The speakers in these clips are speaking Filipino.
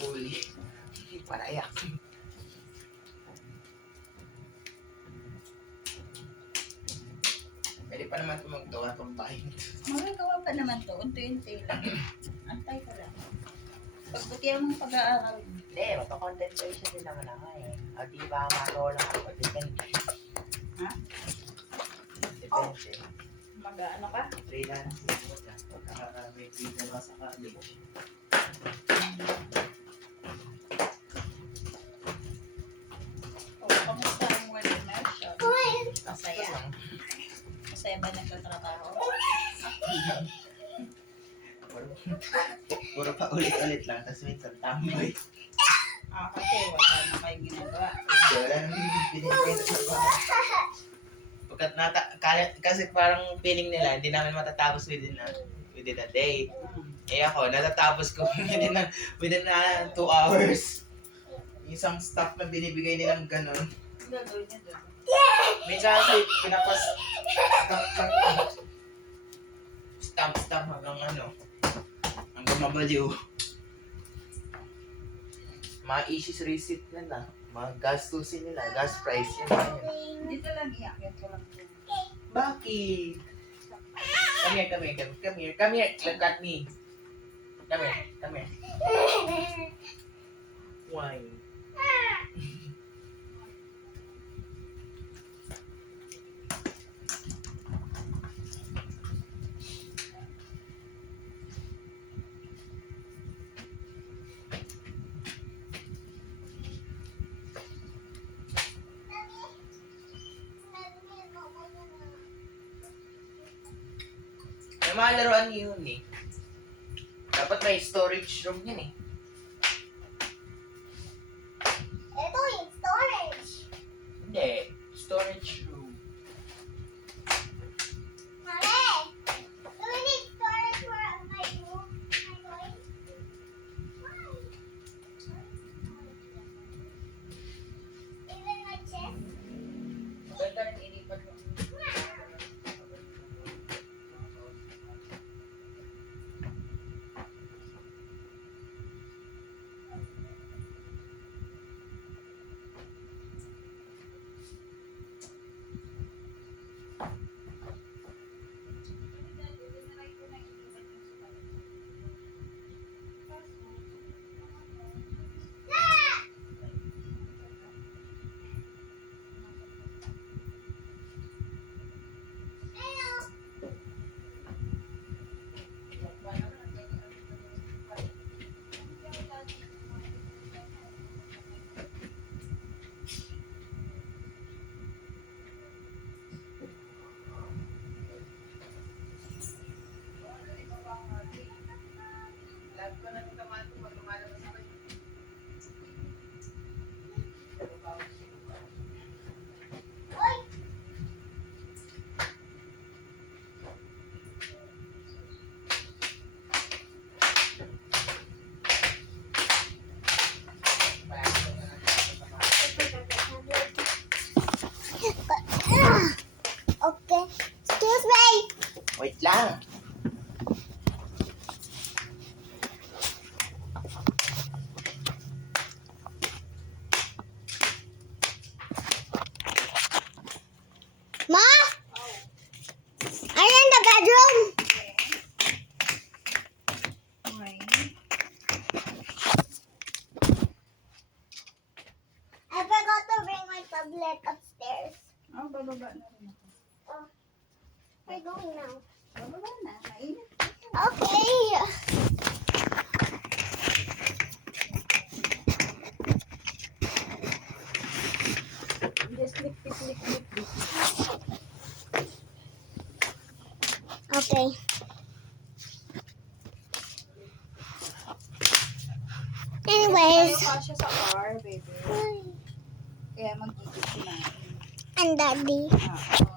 Huli. Parayak. Pwede pa naman ito maggawa pang bahay. Magagawa pa naman to. Unti-unti lang. Antay ka lang. Pagbutihan mong pag-aaral. Hindi, mapa-concentration din naman ako eh. O di ba matulong ako? Depende. Ha? Depende. Mag-ano ka? Freelance din mo dyan. Pagka may video ka sa college. O, kamusta ang word immersion? Masaya. Masaya ba nagtatrabaho? Puro pa ulit-ulit lang, tapos minsan tamboy. Kasi wala na kayong ginagawa. Wala nang binibigay na trabaho. Kasi parang feeling nila, hindi namin matatapos within a day. Eh ako, natatapos ko within 2 hours. Isang stuff na binibigay nilang ganun. Ang gagawin niya doon. Minsan kasi pinapas stamp hanggang mabaliw. Mga issues receipt nila, mga gastusin nila, gas price yun. Dito lang iakit ko lang doon. Bakit? Come here, look at me. Come here. Why? May mga laruan yun eh. Dapat may storage room yun eh. Ito yung storage. Hindi. Storage room. Mami, do we need storage for my room? My toys? Why? Even my chest? Maganda rin ilipat mo. Okay. Excuse me. Wait lang. Ma? Are you in the bedroom? Okay. I forgot to bring my tablet upstairs. Oh, bababa na rin ako. We're going now. Bababa na. Mainit. Okay. Just click. Okay. Anyways. Tayo pa siya sa car, baby. Kaya mag-igit si namin. And daddy.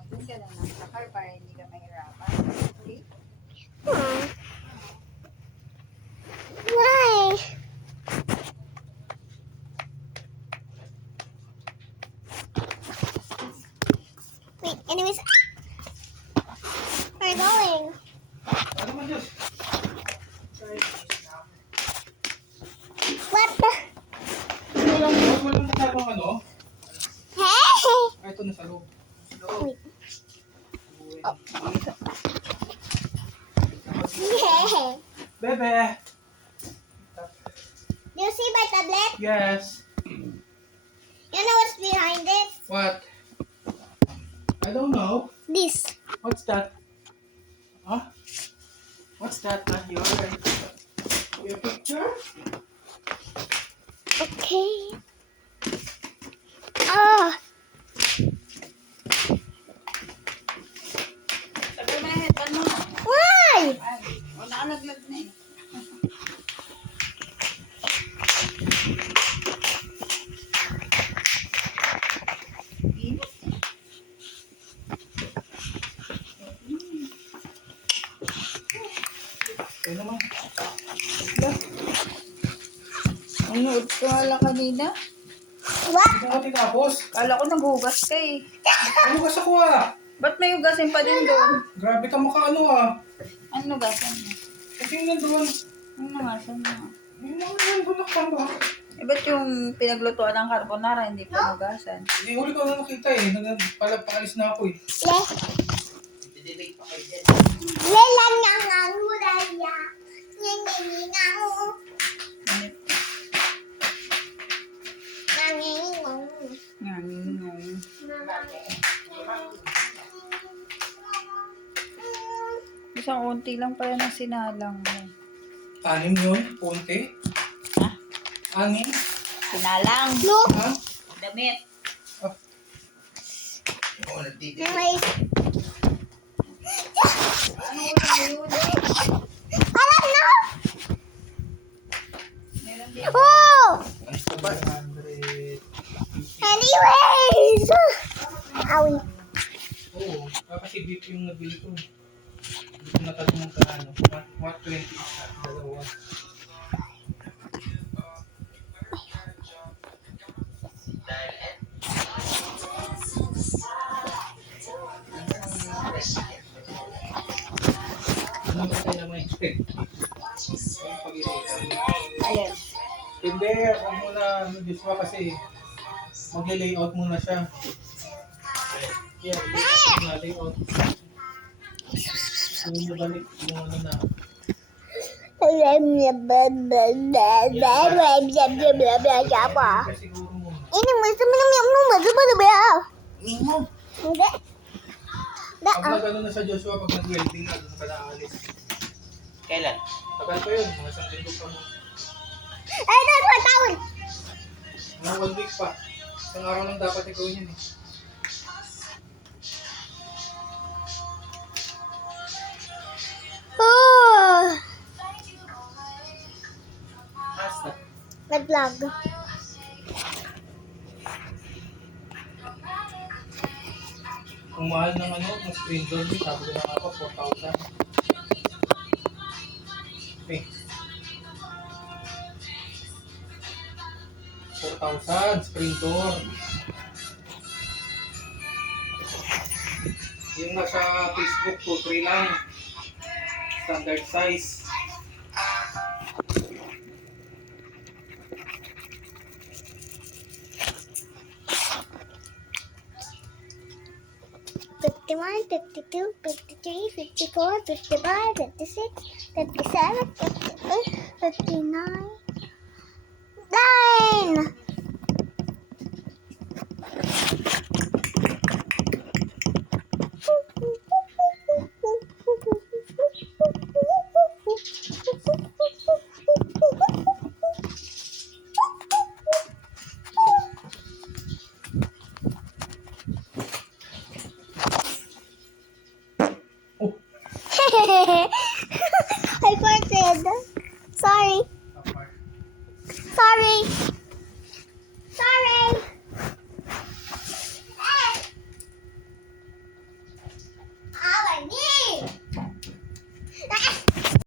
Doon ka na lang sa car para hindi ka mahirapan. Okay? Aw. Why? Wait, anyways. Where are you going? Sorry. What? masyadong ano? Hey! Ay, ito na sa loob. Wait. Hey! Bebe! Do you see my tablet? Yes. You know what's behind it? What? I don't know. This. What's that? Huh? What's that? Your picture? Okay. Oh. Tagal mo yung headband mo. Why? Ay, o nakalaglag na eh. Init. Kaya naman. Ang nood ko lang kanina. What? Hindi ko tinapos. Kala ko naghugas ka eh. Ano ka sa kuha? Ba't may hugasin pa din doon? Grabe ka mukha ano ah. Ano hugasan mo? Kasi yung nandun. Ano hugasan mo? Yung mga nandun na kamba. Eh, ba't yung pinaglutuan ng carbonara hindi pa hugasan? Hindi, huli ko na nakita eh. Paalis na ako eh. Le. Didibig pa kayo dyan. Lelang yang ang huraya. Nangingingao. Init. Nangingingao. Ngangingong. Isang unti lang pala na sinalang mo. Anim yun? Punti? Ha? Anim? Sinalang. No. Ha? Damit. Oo, nagdidibig. May... Ano ulam yun? Alam na. Meron din. Oh. Ang sabay. 100. Anyways. Awi. Oo. Kasi beef yung nabili ko. Hindi ko natanong ka ano. 120 isa. Dalawa. Ano ba tayo naman expect? Ang pag-iitan. Ayan. Hindi, huwag mo na Joshua kasi magle-layout muna siya. Yeah, layout. Yung balik, yung ano na. Siguro muna. Ini mesti minum betul-betul. Nimo. Enggak. Enggak. Pag nag-ano na siya Joshua, pag nag-welding na, doon ka na aalis. Kailan? Tagal pa yun, mga isang linggo pa mo. Dah 2 tahun. Mga 1 week pa. Isang araw lang dapat ikaw yun eh. Oh, Basta. nag-vlog. Ang mahal ng ano, ng screen door, sabi ko na nga pa, 4,000. Okay. 4,000, screen door. Yung nasa Facebook, 2-3 lang. Standard size. $51, $52, $53, $54, $55, $56, $57, $58, $59. 9. I farted. Sorry. Apart. Sorry.